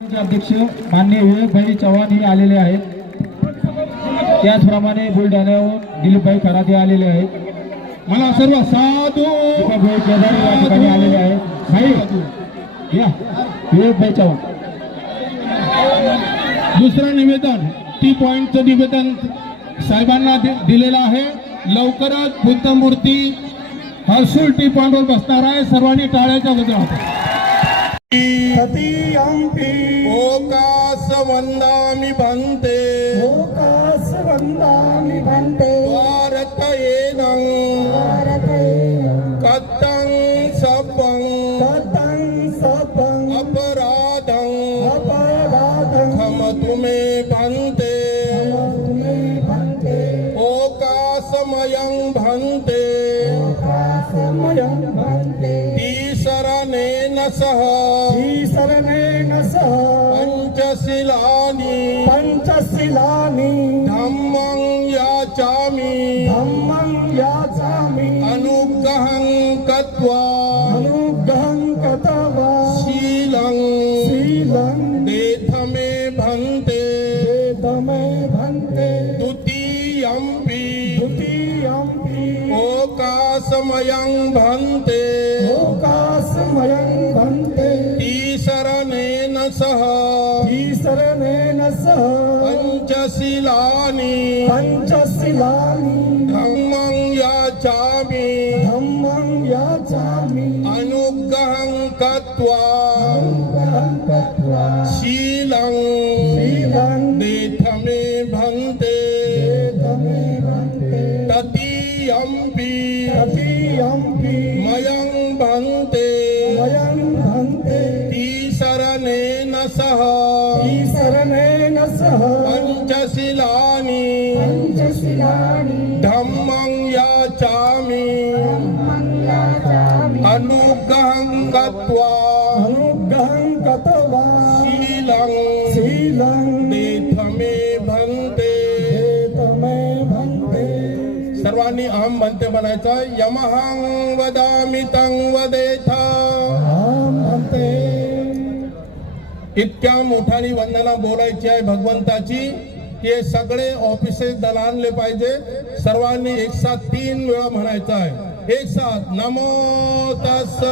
अध्यक्ष माननीय विवेकभाई चव्हाण हे आलेले आहेत. त्याचप्रमाणे बुलढाण्याहून दिलीपभाई खराते आलेले आहेत. मला सर्व साधू या ठिकाणी आलेले आहेत. भाई या विवेकभाई चव्हाण. दुसरं निवेदन टी पॉइंटचं निवेदन साहेबांना दिलेलं आहे. लवकरच बुद्ध मूर्ती हर्सुल टी पॉइंटवर बसणार आहे. सर्वांनी टाळ्याच्या गजरात ओकास वंदामि भन्ते। लोकास वंदामि भन्ते। भारत येनं कथं सपं। कथं सपं। अपराधं। अपराधं। क्षमतु मे भन्ते। शीलं शीलं देथ मे भन्ते वेदमे भन्ते ततीयम्पि तदीयम्पि मयं भन्ते वयं भन्ते ईशरणेन सह ईशरणेन सह पञ्चशिलानि पञ्चशिलानि धम्मं याचामि अनुग्रहं कृत्वा सर्वांनी अहम म्हणते म्हणायचं यमहं वदामि तं वदेथा। इतक्या मोठ्याने वंदना बोलायची आहे भगवंताची की हे सगळे ऑफिसेस दलानले पाहिजे. सर्वांनी एक साथ तीन वेळा म्हणायचं आहे. एक साथ नमो तस।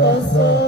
Because.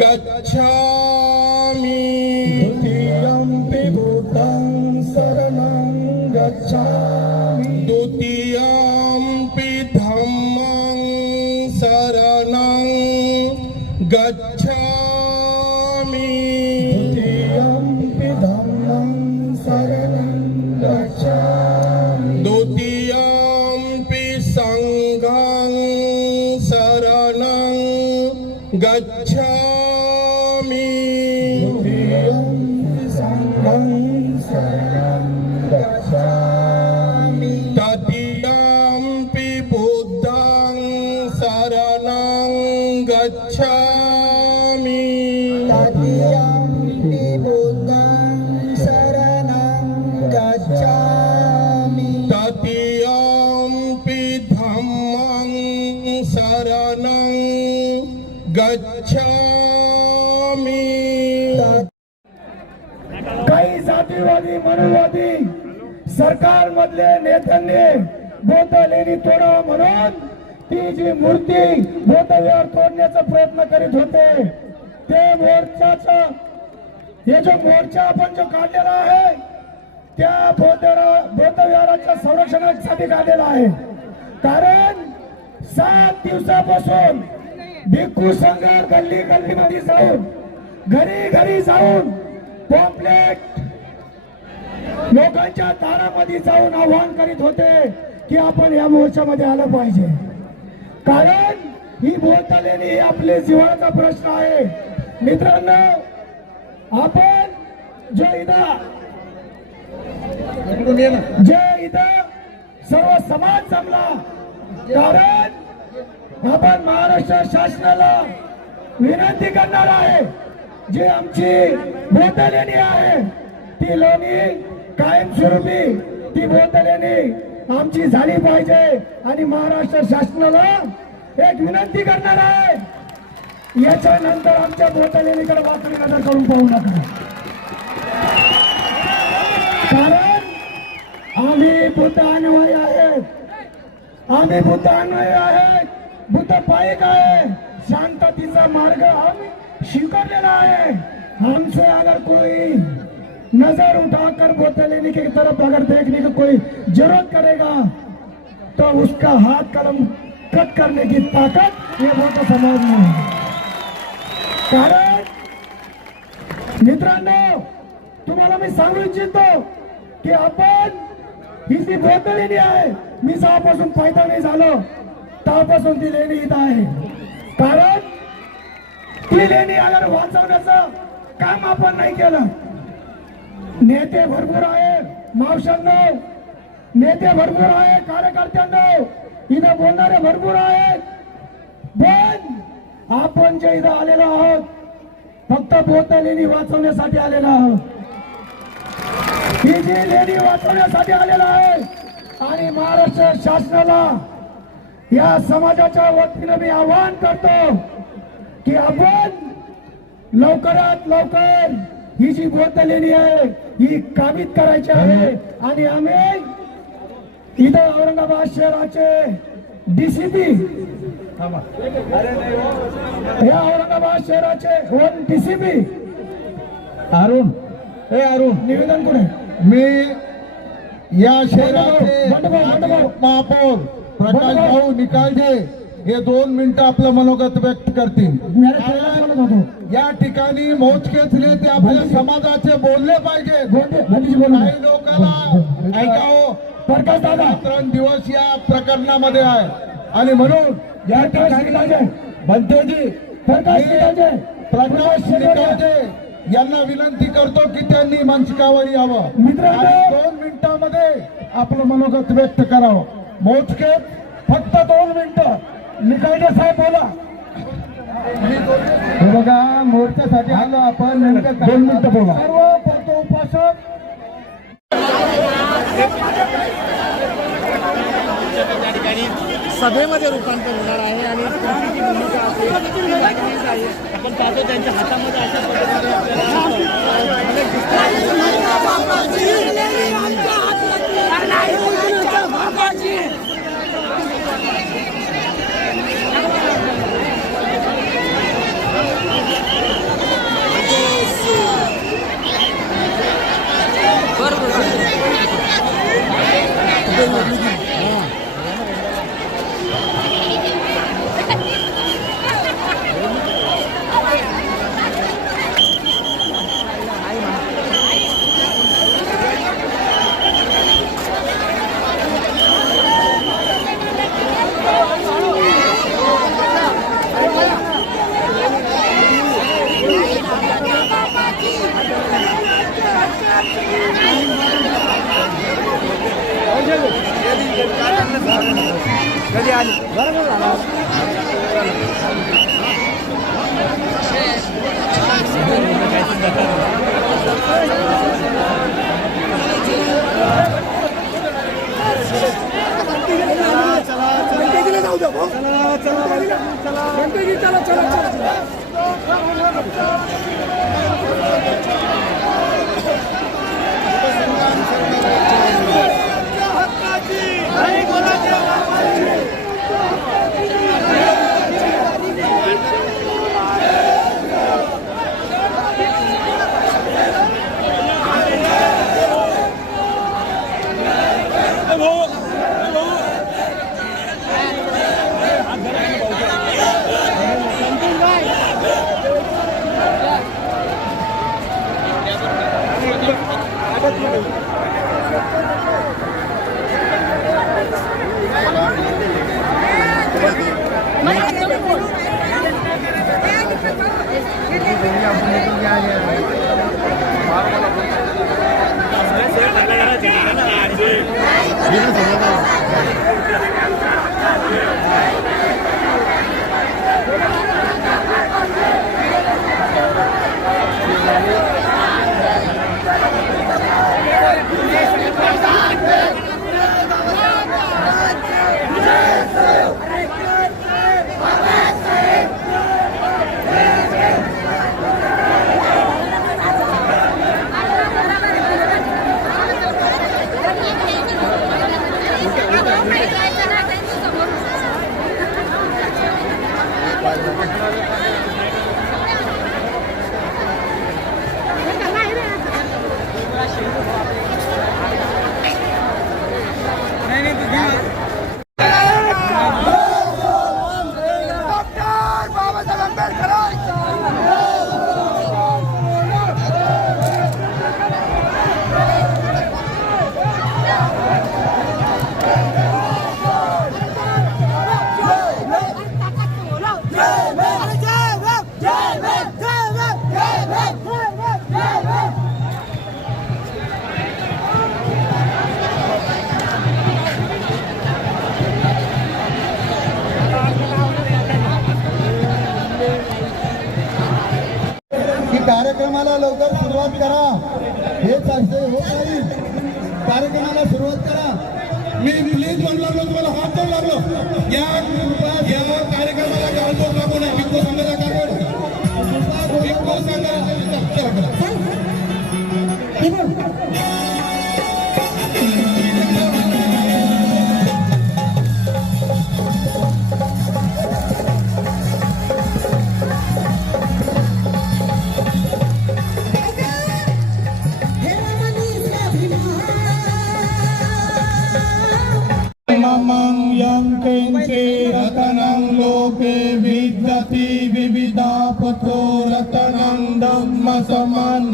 गच्छामि द्वितीयम्पि बुद्धं शरणं गच्छामि। द्वितीयम्पि धम्मं शरणं गच्छामि। द्वितीयम्पि धम्मं शरणं गच्छामि काही जातीवादी मनुवादी सरकारमधले नेत्यांनी बौद्ध लेणी म्हणून ती जी मूर्ती बोतल्यावर विहार तोडण्याचा प्रयत्न करीत होते ते मोर्चाचा हे जो मोर्चा आपण जो काढलेला आहे त्या बौद्ध बौद्ध संरक्षणासाठी काढलेला आहे. कारण सात दिवसापासून भिक्खू संघ गल्ली गल्लीमध्ये जाऊन घरी घरी जाऊन पॉम्पलेट लोकांच्या दारामध्ये जाऊन आव्हान करीत होते की आपण या मोर्चामध्ये आलं पाहिजे. कारण ही बोलतालेली आपले जीवनाचा प्रश्न आहे. मित्रांनो आपण जे इथं. जे इथं सर्व समाज जमला. कारण आपण महाराष्ट्र शासनाला विनंती करणार आहे. जी आमची बोललेली आहे ती लोणी कायमस्वरूपी ती बोललेली आमची झाली पाहिजे. आणि महाराष्ट्र शासनाला एक विनंती करणार आहे. याच्यानंतर आमच्या बोललेलीकडे वाकडी नजर करून पाहू नका. कारण आम्ही बुद्ध अनुयायी आहेत. आम्ही बुद्ध अनुयायी आहेत. भूत पायक आहे. शांततेचा मार्ग आम्ही स्वीकारलेला आहे. हमसे अगर कोई नजर उठाकर बोतलेने की तरफ अगर देखने की कोई जरूरत करेगा तो उसका हाथ कलम कट करने की ताकत ये बौद्ध समाज में है. कारण मित्रांनो तुम्हाला मी सांगू इच्छितो की आपण ही जी बौद्ध आहे. मी सहापासून फायदा नाही झालो. त्यापासून ती लेणी इथं आहे. कारण ती लेणी अगर वाचवण्याचं काम आपण नाही केलं. नेते भरपूर आहे. मावशांनो नेते भरपूर आहे. कार्यकर्त्यांना इथं बोलणारे भरपूर आहेत. पण आपण जे इथं आलेलो आहोत फक्त बौद्ध लेणी वाचवण्यासाठी आलेलो आहोत. ही जी लेणी वाचवण्यासाठी आलेलो आहे आणि महाराष्ट्र शासनाला या समाजाच्या वतीनं मी आवाहन करतो की आपण लवकरात लवकर ही जी बौद्ध लेणी आहे ही कामित करायची आहे. आणि आम्ही इथं औरंगाबाद शहराचे डीसीपी या औरंगाबाद शहराचे वन डीसीपी अरुण. ए अरुण निवेदन कुठे मी या शहराचे. महापौर प्रकाश. भाऊ निकालजे हे दोन मिनिटं आपलं मनोगत व्यक्त करतील. या ठिकाणी मोजकेच नेते आपल्या समाजाचे बोलले पाहिजे. काही लोकांना ऐकावं. प्रकाश दादा. दिवस या प्रकरणामध्ये आहे. आणि म्हणून या ठिकाणी बंतेजी प्रकाश. प्रकाश निकालजे यांना विनंती करतो की त्यांनी मंचकावर यावं मित्रांनो. आणि दोन मिनिटांमध्ये आपलं मनोगत व्यक्त करावं मोजके फक्त दोन मिनिटं निकालजे साहेब बोला हे बघा मोर्चासाठी आलो आपण नेमकं दोन मिनिटं बोला. सर्व भक्त उपासक सभेमध्ये रूपांतर होणार आहे आणि तुमची जी भूमिका आहे आपण पाहतो त्यांच्या हातामध्ये अशा कधी आली बरोबर जाऊ द्या चला चला चला चला चला कार्यक्रमाला सुरुवात करा. मी प्लीज म्हणू लागलो तुम्हाला हात जोड लागलो. या या कार्यक्रमाला गालबोट लागू नये बिग संघाचा कार्यक्रम बिग संघाचा Come on.